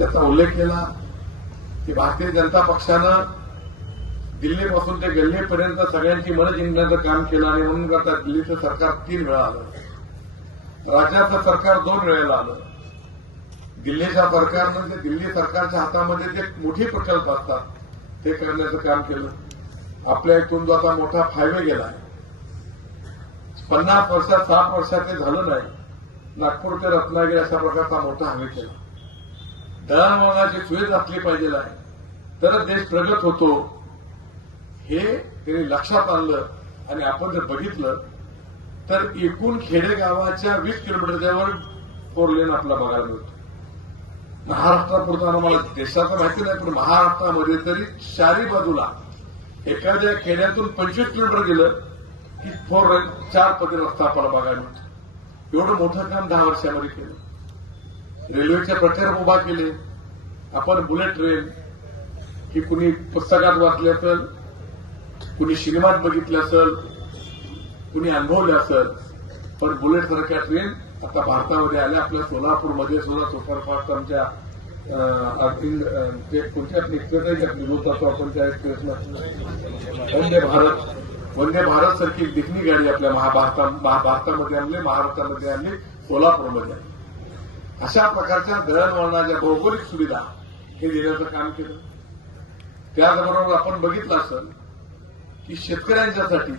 त्याचा उल्लेख केला की भारतीय जनता पक्षानं दिल्लीपासून ते गल्लीपर्यंत सगळ्यांची मन जिंकण्याचं काम केलं आणि म्हणून करता दिल्लीचं सरकार तीन वेळा आलं. राज्याचं सरकार दोन वेळेला आलं. दिल्लीच्या सरकारनं जे दिल्ली सरकारच्या हातामध्ये जे मोठे प्रकल्प असतात ते करण्याचं काम केलं. आपल्या इथून जो आता मोठा फायवे गेला पन्नास वर्षात साठ वर्षात ते झालं नाही. नागपूर ते रत्नागिरी अशा प्रकारचा मोठा हवे केला. दळणवळणाची सुविधा असली पाहिजे आहे तरच देश प्रगत होतो. हे त्यांनी लक्षात आणलं आणि आपण जर बघितलं तर एकूण खेडेगावाच्या वीस किलोमीटरच्यावर फोर लेन आपला बघायला मिळतो. महाराष्ट्रापुरता मला देशाचं माहिती नाही पण महाराष्ट्रामध्ये तरी चारी बाजूला एखाद्या खेड्यातून पंचवीस किलोमीटर गेलं की फोर लेन चार पदरी रस्ता आपल्याला बघायला मिळतो. एवढं मोठं काम दहा वर्षामध्ये केलं. रेल्वेचे प्रकल्प उभा केले. आपण बुलेट ट्रेन ही कुणी पुस्तकात वाचली असेल कुणी सिनेमात बघितली असेल कुणी अनुभवले असेल पण बुलेट सारख्या ट्रेन आता भारतामध्ये आल्या. आपल्या सोलापूरमध्ये सुद्धा सुपरफास्ट आमच्या ते कोणत्या एक्सप्रेस जातो आपण त्या एक्सप्रेसला वंदे भारत. वंदे भारत सारखी दिखणी गाडी आपल्या महाभारता भारतामध्ये आणली महाराष्ट्रामध्ये आणली सोलापूरमध्ये आणली. अशा प्रकारच्या दळणवळणाच्या भौगोलिक सुविधा हे देण्याचं काम केलं. त्याचबरोबर आपण बघितलं असेल की शेतकऱ्यांच्यासाठी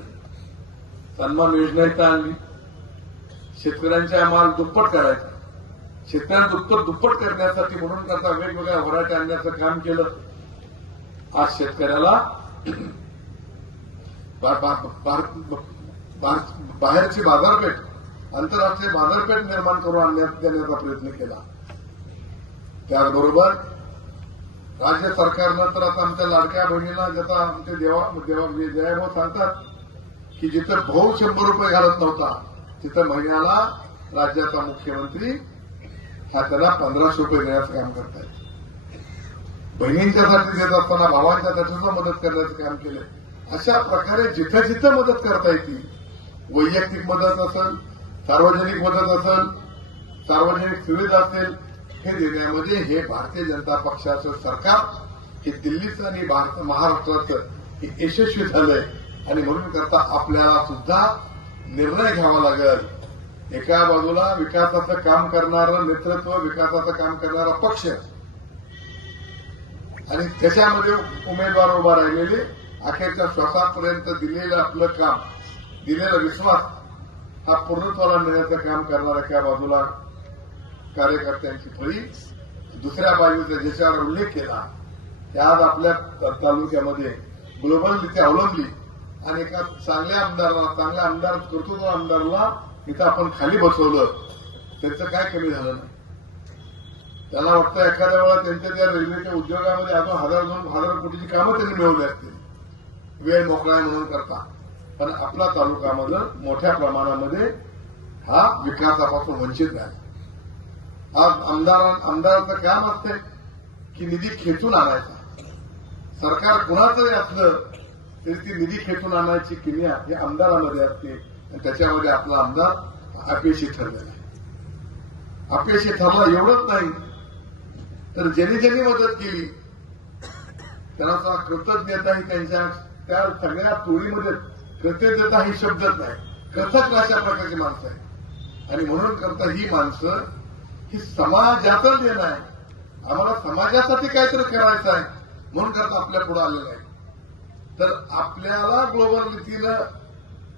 सन्मान योजना इथं आणली. शेतकऱ्यांचा माल दुप्पट करायचा. शेतकऱ्यांना दुप्पट दुप्पट करण्यासाठी म्हणून त्याचा वेगवेगळ्या व्हरायटी आणण्याचं काम केलं. आज शेतकऱ्याला बाहेरची बाजारपेठ आंतरराष्ट्रीय बाजारपेठ निर्माण करून आणण्यात देण्याचा प्रयत्न केला. त्याचबरोबर राज्य सरकारनं तर आता आमच्या लाडक्या बहिणीला ज्याचा आमचे देवा देवा जयाभाऊ सांगतात की जिथं भाऊ शंभर रुपये घालत नव्हता तिथं महिन्याला राज्याचा मुख्यमंत्री हा त्याला पंधराशे रुपये देण्याचं काम करतायत बहिणींच्यासाठी देत असताना भावांच्यासाठी सुद्धा मदत करण्याचं काम केलंय. अशा प्रकारे जिथं जिथं मदत करता येतील वैयक्तिक मदत असेल सार्वजनिक मदत असेल सार्वजनिक सुविधा असेल हे देण्यामध्ये हे भारतीय जनता पक्षाचं सरकार हे दिल्लीचं आणि भारत महाराष्ट्राचं हे यशस्वी झालंय. आणि म्हणून करता आपल्याला सुद्धा निर्णय घ्यावा लागेल. एका बाजूला विकासाचं काम करणारं नेतृत्व विकासाचं काम करणारा पक्ष. आणि त्याच्यामध्ये उमेदवार उभा राहिलेले अखेरच्या श्वासापर्यंत दिलेलं आपलं काम दिलेला विश्वास हा पूर्णत्वाला नेण्याचं काम करणाऱ्या एका बाजूला कार्यकर्त्यांची फळी दुसऱ्या बाजूचा ज्याच्यावर उल्लेख केला ते आज आपल्या तालुक्यामध्ये ग्लोबल रीती अवलंबली. आणि एका चांगल्या आमदाराला चांगल्या आमदार कर्तृत्व आमदाराला इथं आपण खाली बसवलं. त्याचं काय कमी झालं नाही. त्याला वाटतं एखाद्या वेळा त्यांच्या त्या रेल्वेच्या उद्योगामध्ये अजून हजार दोन हजार कोटीची कामं त्यांनी मिळवली असतील. वेळ मोकळा म्हणून करता. पण आपला तालुकामधलं मोठ्या प्रमाणामध्ये हा विकासापासून वंचित आहे आज आमदार आमदाराचं काम असते की निधी खेचून आणायचा. सरकार कुणाचंही असलं तरी ती निधी खेचून आणायची किमया ही आमदारामध्ये असते. आणि त्याच्यामध्ये आपला आमदार अपयशी ठरलेला आहे. अपयशी ठरला एवढंच नाही. तर ज्यांनी ज्यांनी मदत केली त्यांना कृतज्ञता ही त्यांच्या त्या सगळ्या टोळीमध्ये कृतज्ञता ही शब्दच नाही. कथक अशा प्रकारची माणसं आहे आणि म्हणून करता ही माणसं ही समाजाचं देणं आहे. आम्हाला समाजासाठी काहीतरी करायचं आहे म्हणून करता आपल्या पुढे आलेलं आहे. तर आपल्याला ग्लोबल नीतीनं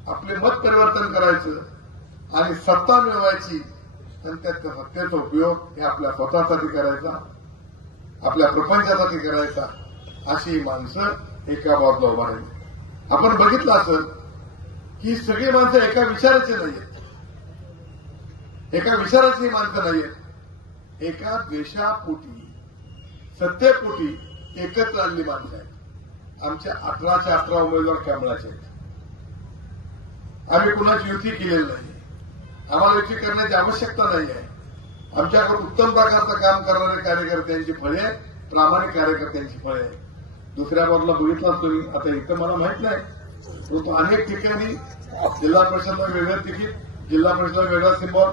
आपले मत परिवर्तन करायचं आणि सत्ता मिळवायची आणि त्या सत्तेचा उपयोग हे आपल्या स्वतःसाठी करायचा आपल्या प्रपंचासाठी करायचा अशी माणसं एका बाजूला उभा राहिली. आपण बघितलं असं की सगळी माणसं एका विचाराची नाहीयेत. एका विचाराची माणसं नाहीयेत. एका द्वेषापोटी सत्तेपोटी एकत्र आणली माणसं आहेत. आमच्या अठराचे अठरा उमेदवार कमळाचे आहेत. आम्ही कुणाची युती केलेली नाही. आम्हाला युती करण्याची आवश्यकता नाही आहे. आमच्याकडे उत्तम प्रकारचं काम करणारे कार्यकर्त्यांची फळे आहेत प्रामाणिक कार्यकर्त्यांची फळे आहेत. दुसऱ्या बाजूला बघितलाच तुम्ही आता इथं मला माहीत नाही. परंतु अनेक ठिकाणी जिल्हा परिषदला वेगळं तिकीट जिल्हा परिषदला वेगळा सिंबॉल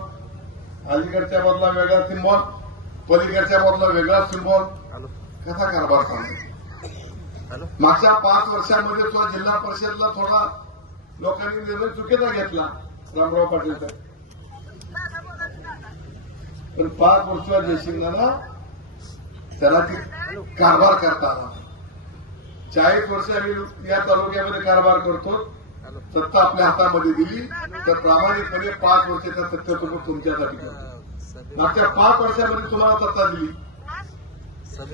अलीकडच्या बाजूला वेगळा सिम्बॉल पलीकडच्या बाजूला वेगळा सिम्बॉल हॅलो. कसा कारभार चालतो मागच्या पाच वर्षामध्ये सुद्धा जिल्हा परिषदला थोडा लोकांनी निर्णय चुकीचा घेतला रामराव पाटीलचा पण पाच वर्ष जयसिंगला त्याला ती कारभार करता आला. चाळीस वर्ष आम्ही या तालुक्यामध्ये कारभार करतो. सत्ता आपल्या हातामध्ये दिली तर प्रामाणिकपणे पाच वर्षाच्या सत्तेसोबत तुमच्यासाठी मागच्या पाच वर्षामध्ये तुम्हाला सत्ता दिली.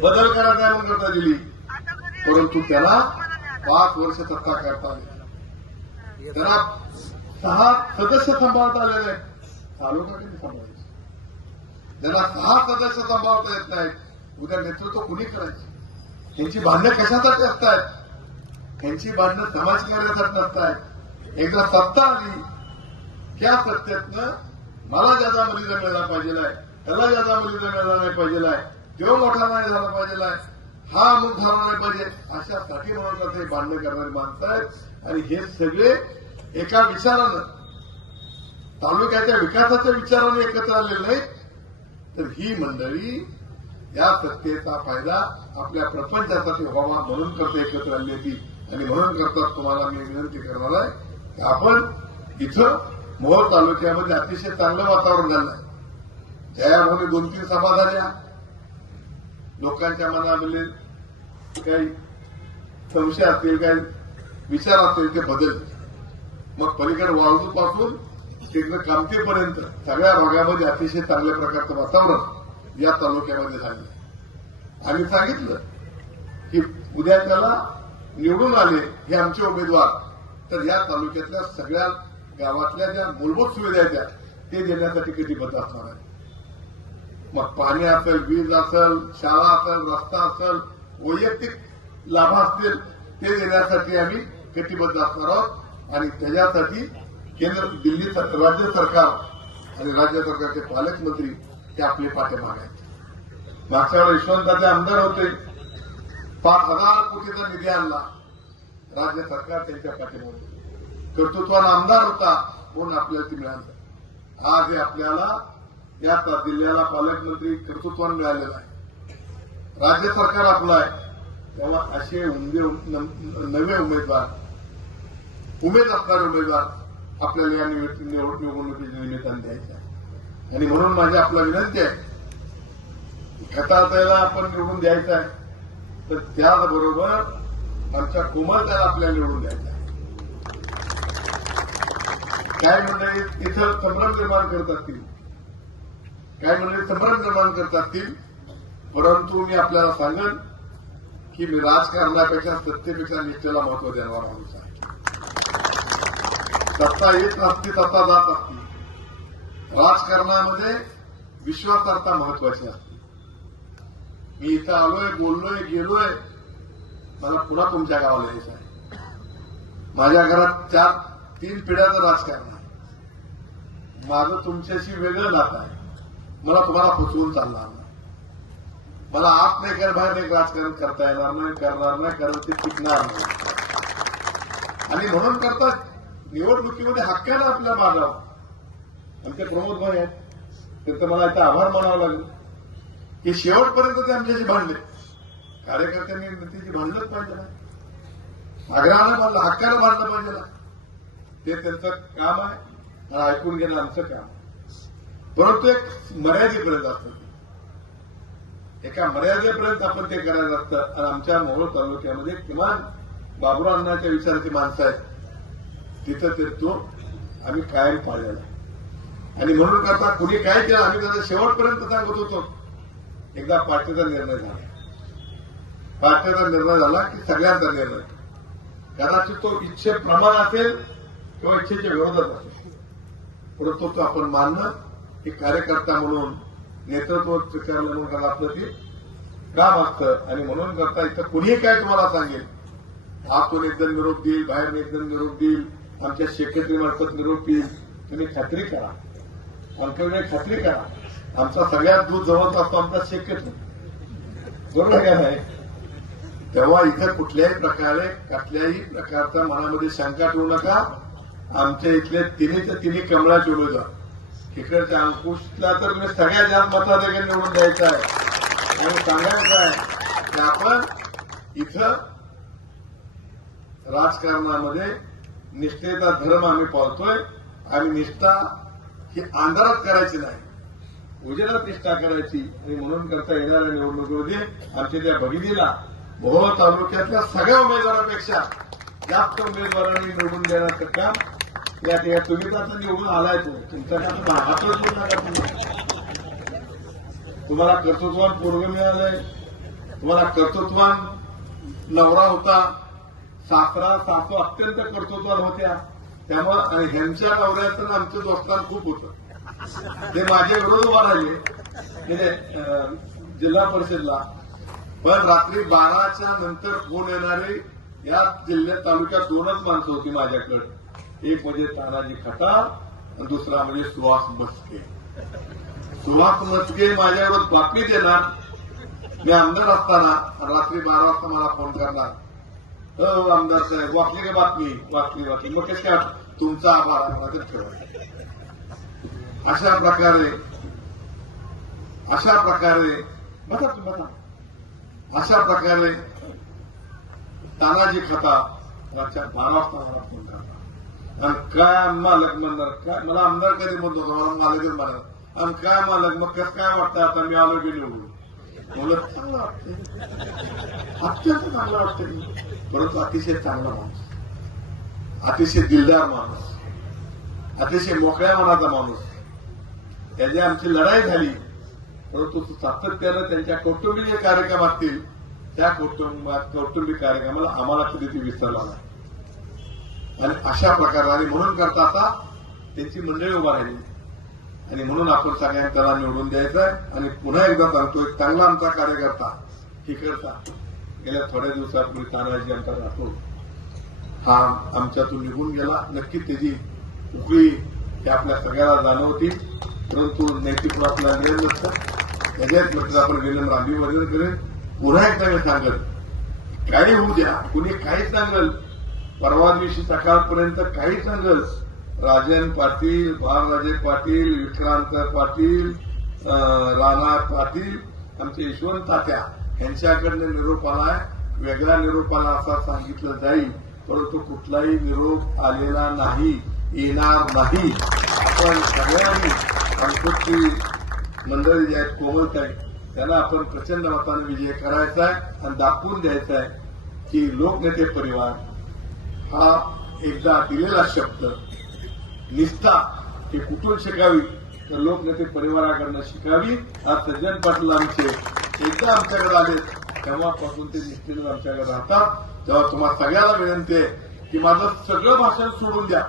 बदल करायला म्हणून करता दिली. परंतु त्याला पाच वर्ष सत्ता करता आली त्याला सहा सदस्य सांभाळता आले नाहीत. तालुका कधी सांभाळायचा? सहा सदस्य सांभाळता येत नाहीत. उद्या नेतृत्व कुणी करायचं? त्यांची भांडणं कशासाठी असतायत? त्यांची भांडणं समाजकार्यासाठी नसतायत. एकदा सत्ता आली त्या सत्तेतनं मला ज्यादा मुलीचा मिळाला पाहिजे आहे त्याला ज्यादा मुलीचा मिळाला नाही पाहिजे आहे तो मोठा नाही झाला पाहिजे आहे हा अमुक झाला नाही पाहिजे अशासाठी म्हणून ते भांडणं करणारे माणसं आहेत. आणि हे सगळे एका विचारानं तालुक्याच्या विकासाच्या विचाराने एकत्र आलेले नाहीत. तर ही मंडळी या सत्तेचा फायदा आपल्या प्रपंचासाठी व्हावा म्हणून करता एकत्र आली होती आणि म्हणून करतात तुम्हाला मी विनंती करणार आहे आपण इथं मोहोळ तालुक्यामध्ये अतिशय चांगलं वातावरण झालं आहे. जयामध्ये दोन तीन सभा झाल्या. लोकांच्या मनामध्ये काही संशय असतील काही विचार असतील ते बदलले मग पलीकडे वाळू पासून तिकडे कामतेपर्यंत सगळ्या भागामध्ये अतिशय चांगल्या प्रकारचं वातावरण या तालुक्यामध्ये झालं. आम्ही सांगितलं की उद्या त्याला निवडून आले हे आमचे उमेदवार. तर या तालुक्यातल्या सगळ्या गावातल्या ज्या मूलभूत सुविधा आहेत त्या ते देण्यासाठी कटिबद्ध असणार आहे मग पाणी असेल वीज असेल शाळा असेल रस्ता असेल वैयक्तिक लाभ असतील ते देण्यासाठी आम्ही कटिबद्ध असणार आहोत. आणि त्याच्यासाठी केंद्र दिल्ली राज्य सरकार आणि राज्य सरकारचे पालकमंत्री ते आपले पाठीमागे आहेत. मागच्या वेळेला यशवंताचे आमदार होते. पाच हजार कोटीचा निधी आणला. राज्य सरकार त्यांच्या पाठीमागे कर्तृत्वाला आमदार होता म्हणून आपल्याला ती मिळालं आज हे आपल्याला या जिल्ह्याला पालकमंत्री कर्तृत्वान मिळालेलं आहे. राज्य सरकार आपलं आहे. त्याला असे उमदे नवे उमेदवार उमेद असणारे उमेदवार आपल्याला या निवडणुकीच्या निमित्ताने द्यायचे आहे. आणि म्हणून माझी आपला विनंती आहे खताळताला आपण निवडून द्यायचं आहे. तर त्याचबरोबर आमच्या कोमलताला आपल्याला निवडून द्यायचा. काय म्हणजे तिथं संभ्रम निर्माण करत असतील काय म्हणजे संभ्रम निर्माण करत असतील परंतु मी आपल्याला सांगेन की मी राजकारणापेक्षा सत्तेपेक्षा निष्ठेला महत्त्व देणार माणूस आहे. सत्ता येत नसती सत्ता जात असती. राजकारणामध्ये विश्वासार्हता महत्वाची असते. मी इथं आलोय बोललोय गेलोय. मला पुन्हा तुमच्या गावाला यायचं आहे. माझ्या घरात चार तीन पिढ्याचं राजकारण आहे. माझं तुमच्याशी वेगळं नातं आहे. मला तुम्हाला फसवून चालणार नाही. मला आत नाही कर बाहेर नाही राजकारण करता येणार नाही करणार नाही कारण ते टिकणार नाही. आणि म्हणून करता निवडणुकीमध्ये हक्कानं आपल्या मागावं. ते प्रमोद भाई आहेत. त्यांचं मला इथं आभार मानावं लागेल. की शेवटपर्यंत ते आमच्याशी भांडले कार्यकर्त्यांनी त्याची भांडलंच पाहिजे ना आग्रहानं भांडलं हक्कानं पाहिजे ते त्यांचं काम आहे. आणि ऐकून घेणं आमचं काम परंतु एक मर्यादेपर्यंत असतं एका मर्यादेपर्यंत आपण ते करायचं असतं आणि आमच्या मोहोळ तालुक्यामध्ये किमान बाबुराव विचाराची माणसं आहेत. तिथं ते तो आम्ही कायम पाळलेला आणि म्हणून करता कुणी काय केलं आम्ही त्याचा शेवटपर्यंत सांगत होतो. एकदा पार्टीचा निर्णय झाला. पार्टीचा निर्णय झाला की सगळ्यांचा निर्णय. कदाचित तो इच्छेप्रमाण असेल किंवा इच्छेच्या विरोधात असेल. परंतु तो आपण मानणं की कार्यकर्ता म्हणून नेतृत्व स्वीकारलं म्हणून कारण आपलं ते काम असतं. आणि म्हणून करता इथं कुणीही काय तुम्हाला सांगेल आतून एकदम निरोप देईल बाहेर एकदम निरोप देईल आमच्या सेक्रेटरी मार्फत निरोप देईल तुम्ही खात्री करा. आमच्याकडे खात्री करा. आमचा सगळ्यात दूध जवळचा असतो आमचा सेक्रेटरी बरोबर काय नाही? तेव्हा इथं कुठल्याही प्रकारे कुठल्याही प्रकारचा मनामध्ये शंका ठेवू नका. आमच्या इथले तिन्हीच्या तिन्ही कमळाचे उमेदवार तिकडच्या अंकुशला तर मी सगळ्या जास्त मताधिकारी निवडून द्यायचा आहे. आणि सांगायचं आहे की आपण इथं राजकारणामध्ये निष्ठेचा धर्म आम्ही पाळतोय. आणि निष्ठा ही अंधारात करायची नाही. उजेडात निष्ठा करायची. आणि म्हणून करता येणाऱ्या निवडणुकीमध्ये आमच्या त्या भगिनीला मोहोळ तालुक्यातल्या सगळ्या उमेदवारापेक्षा जास्त उमेदवारांनी निवडून देण्याचं काम या ठिकाणी तुम्ही तर आता निवडून आलाय तो. तुमचा हातच नका तुम्हाला कर्तृत्वान पूर्व मिळालंय. तुम्हाला कर्तृत्वान नवरा होता. सासरा सासू अत्यंत कर्तृत्वान होत्या. त्यामुळे आणि ह्यांच्या नवऱ्याचं आमचं दोस्तान खूप होतं. ते माझे विरोध उभा राहिले म्हणजे, जिल्हा परिषदला. पण रात्री बाराच्या नंतर फोन येणारे या जिल्ह्यात तालुक्यात दोनच माणसं होती माझ्याकडे. एक म्हणजे तानाजी खटार आणि दुसरा म्हणजे सुहास मस्के सुहास मस्के माझ्यावर बातमी देणार. मी आमदार असताना रात्री बारा वाजता मला फोन करणार. हो आमदार साहेब वाचली का बातमी वाचली वाचली मग कशी तुमचा आभार आम्हाला ठेवा. अशा प्रकारे अशा प्रकारे बघा तुम्ही बघा अशा प्रकारे तानाजी खता रातच्या बारा वाजता फोन आणि काय आम्हा म्हणणार काय मला आमदार कधी म्हणतो मला मालकच म्हणणार आणि काय मालक मग कसं काय वाटतं आता मी आलो गेलो मला चांगलं वाटतं अत्यंत चांगलं वाटतं परंतु अतिशय चांगला माणूस. अतिशय दिलदार माणूस. अतिशय मोकळ्या मनाचा माणूस. त्याची आमची लढाई झाली. परंतु सातत्यानं त्यांच्या कौटुंबिक जे कार्यक्रम असतील त्या कौटुंबात कौटुंबिक कार्यक्रमाला आम्हाला कधी ती विसरला नाही. आणि अशा प्रकारे आणि म्हणून करता आता त्यांची मंडळी उभा राहिली. आणि म्हणून आपण सगळ्यांना त्याला निवडून द्यायचं आणि पुन्हा एकदा सांगतो एक चांगला आमचा कार्यकर्ता ठिकरता गेल्या थोड्या दिवसापूर्वी तानाजी आमचा राठोड. हा आमच्यातून निघून गेला. नक्की त्याची उकळी ते आपल्या सगळ्याला जाणवतील. परंतु नैतिक आपल्याला मिळेल नसतं. त्याच्याच म्हटलं आपण आम्ही अभिवादन करेल पुन्हा एकदा मी काही होऊ द्या कुणी काही सांगल. परवा दिवशी सकाळपर्यंत काही सांगल. राजन पाटील बाळराजे पाटील विक्रांत पाटील राणा पाटील आमचे यशवंत तात्या यांच्याकडनं निरोप आलाय. वेगळा निरोप आला असा सांगितलं जाईल परंतु कुठलाही निरोप आलेला नाही येणार नाही. आपण सगळ्यांनी आमची मंडळी जी आहेत कोमलताई त्याला आपण प्रचंड मताने विजय करायचा आहे आणि दाखवून द्यायचा आहे की लोकनेते परिवार हा एकदा दिलेला शब्द निष्ठा हे कुठून शिकावी? तर लोकनेते परिवाराकडनं शिकावी. आज सज्जन पाटील आमचे एकदा आमच्याकडे आले. तेव्हापासून ते निष्ठेने आमच्याकडे राहतात. तेव्हा तुम्हाला सगळ्याला विनंती आहे की माझं सगळं भाषण सोडून द्या.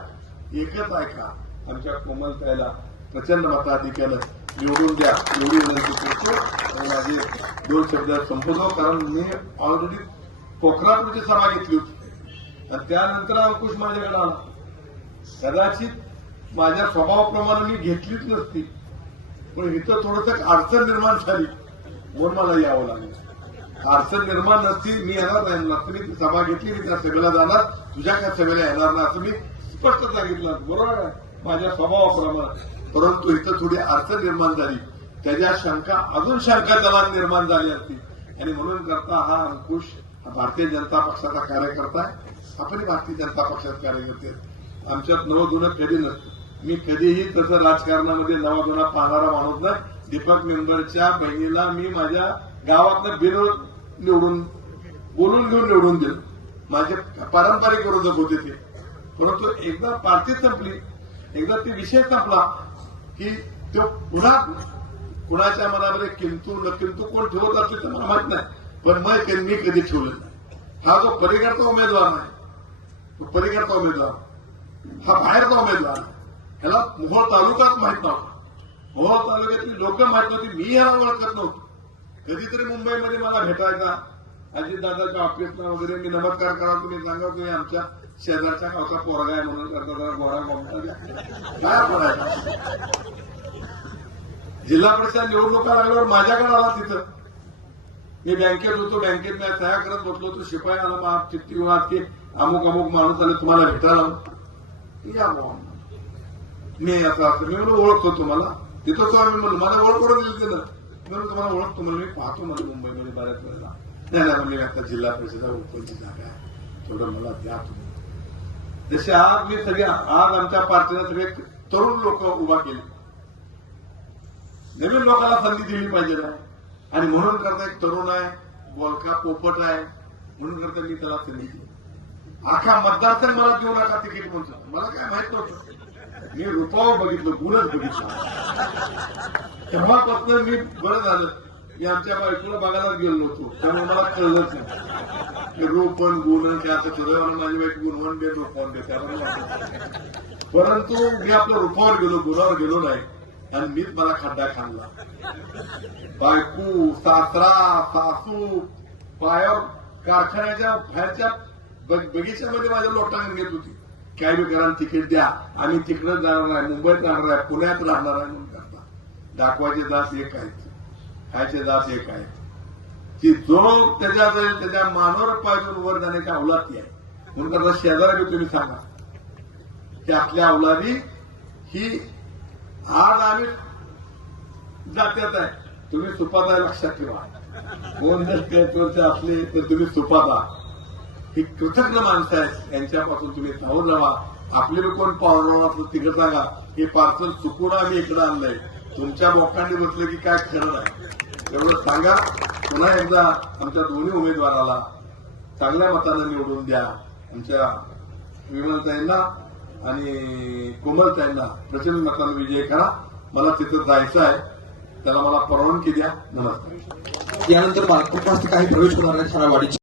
एकच ऐका. आमच्या कोमलताईला प्रचंड मताधिक्यानं निवडून द्या एवढी विनंती करतो आणि माझे दोन शब्द संपवतो कारण मी ऑलरेडी पोखरापूरची सभा घेतली होती. आणि त्यानंतर अंकुश माझ्याकडे आला. कदाचित माझ्या स्वभावाप्रमाणे मी घेतलीच नसती. पण इथं थोडस अडचण निर्माण झाली. म्हणून मला यावं लागलं. अडचण निर्माण नसती मी येणार नाही. नसतं मी सभा घेतली. मी त्या सभेला जाणार. तुझ्या काय सभेला येणार नाही असं मी स्पष्ट सांगितलं. बरोबर आहे? माझ्या स्वभावाप्रमाणे. परंतु इथं थोडी अडचण निर्माण झाली. त्याच्या शंका अजून शंका त्याला निर्माण झाली असती. आणि म्हणून करता हा अंकुश हा भारतीय जनता पक्षाचा कार्यकर्ता आहे. आपण भारतीय जनता पक्षात कार्यकर्ते आमच्यात नवधुनं कधी नसतं. मी कधीही तसं राजकारणामध्ये नवाधुना पाहणारा माणूस नाही. दीपक मेंबरच्या बहिणीला मी माझ्या गावातनं बिनवत निवडून बोलून घेऊन निवडून दिलं. माझे पारंपरिक विरोधक होते ते. परंतु एकदा पार्टी संपली. एकदा ते विषय संपला की तो पुन्हा कुणाच्या मनामध्ये किंतू न किंतू कोण ठेवत असतो ते मला माहीत नाही. पण मग मी कधी ठेवलं नाही. हा जो पलीकडचा उमेदवार नाही तो पलीकडचा उमेदवार. हा बाहेरचा उमेदवार. ह्याला मोहोळ तालुकाच माहीत नव्हता. मोहोळ तालुक्यातली लोक माहीत नव्हती. मी याला ओळखत नव्हतो. कधीतरी मुंबईमध्ये मला भेटायचा. अजितदादाच्या ऑफिसला वगैरे मी नमस्कार करा तुम्ही सांगा तुम्ही आमच्या शेजारच्या गावचा पोरगा आहे म्हणून करता गोळा काय बोलायचं जिल्हा परिषद निवडणुका लागल्यावर माझ्याकडे आला तिथं. मी बँकेत होतो बँकेत मी सह्या करत बसलो तर शिपाई आला मग चिठ्ठी वाद की अमुक अमुक माणूस आले तुम्हाला भेटायला या बुवा. मी असं असं मी म्हणून ओळखतो तुम्हाला. तिथं तो आम्ही म्हणलो मला ओळख करून दिली तिथं मी तुम्हाला ओळखतो म्हणून मी पाहतो मला मुंबईमध्ये बऱ्याच वेळेला. नाही म्हणजे आता जिल्हा परिषद उपलब्ध जागा थोडं मला द्या तुम्ही. जसे आज मी सगळे आज आमच्या पार्टीने सगळे तरुण लोक उभा केले. नवीन लोकांना संधी दिली पाहिजे ना. आणि म्हणून करता एक तरुण आहे बोलका पोपट आहे म्हणून करता मी त्याला संधी दिली. अख्खा मतदारसंघ मला देऊ नका तिकीट म्हणतो मला काय माहीत नव्हतं. मी रुपाव बघितलं गुणच बघितलं. तेव्हापासून मी बरं झालं. मी आमच्या बायकोला बघायला गेलो होतो. त्यामुळे मला कळलंच नाही. रोपण गुणन गुण काय असं माझी बाईक गुणवण दे रोपण दे परंतु मी आपल्या रूपावर गेलो गुणावर गेलो नाही. आणि मीच मला खड्डा खाल्ला बायको सासरा सासू पायावर कारखान्याच्या बाहेरच्या बगीच्यामध्ये माझ्या लोटांगण घेत होती. काय बी करा तिकीट द्या. आम्ही तिकडे जाणार आहे मुंबईत राहणार आहे पुण्यात राहणार आहे म्हणून करता. दाखवायचे दास एक आहेत. खायचे दास एक आहे. की जो त्याच्या त्याच्या मानवर पाहिजे वर जाण्याची अवलादी आहे. म्हणून त्याचा शेजारी बी तुम्ही सांगा. की आपल्या अवलादी ही आज आम्ही जात्यात आहे. तुम्ही सुपात आहे लक्षात ठेवा. कोण जर त्याच्यावरचे असले तर तुम्ही सुपाता ही कृतज्ञ माणसं आहेत यांच्यापासून तुम्ही सावध राहा. आपले बी कोण पावणार असलं तिकडे सांगा. हे पार्सल चुकून आम्ही इकडे आणलंय. तुमच्या बोकांनी म्हटलं की काय खरं नाही. एवढं सांगा पुन्हा एकदा आमच्या दोन्ही उमेदवाराला चांगल्या मतानं निवडून द्या. आमच्या विमलताईंना आणि कोमलताईंना प्रचंड मतानं विजय करा. मला तिथं जायचं आहे. त्याला मला परवानगी द्या. नमस्कार. यानंतर मार्केट काही प्रवेश होणार आहे. सरावाडीची